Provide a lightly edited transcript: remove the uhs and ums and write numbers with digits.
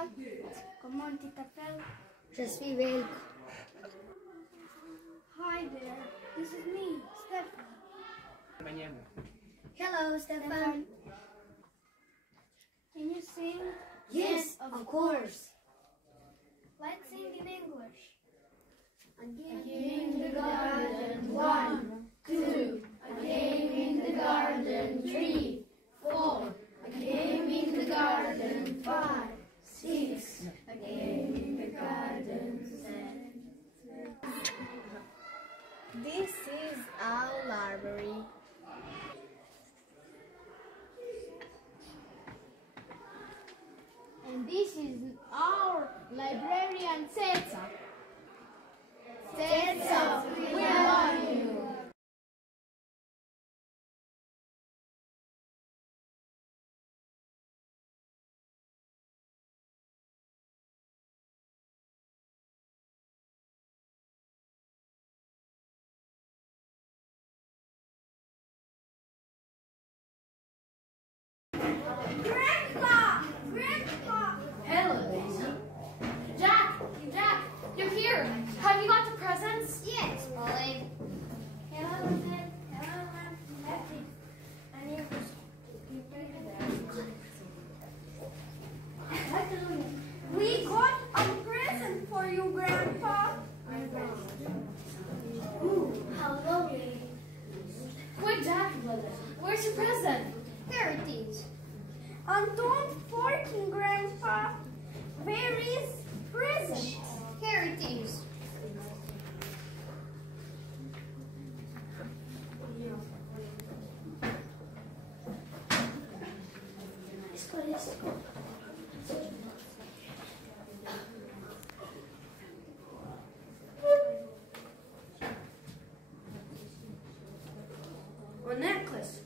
va? Comment tu t'appelles? Je suis Velko. Hi there, this is me, Stefan. Hello, Stefan. Can you sing? Yes, of course. Let's sing in English. In the garden, 1, 2. I came in the garden, 3, 4. I came in the garden, 5, 6. I came in the garden, 7. This is our library. And this is our librarian, Ceca. Ceca, we love you. Grandpa! Grandpa! Hello, Daisy. Jack, you're here. Have you got the presents? Yes, Molly. Hello, Ted. Hello, Happy. And you We got a present for you, Grandpa. Ooh, how lovely. Quick, Jack, where's your present? Here it is. And don't forget, Grandpa. Where is present? Here it is. A necklace.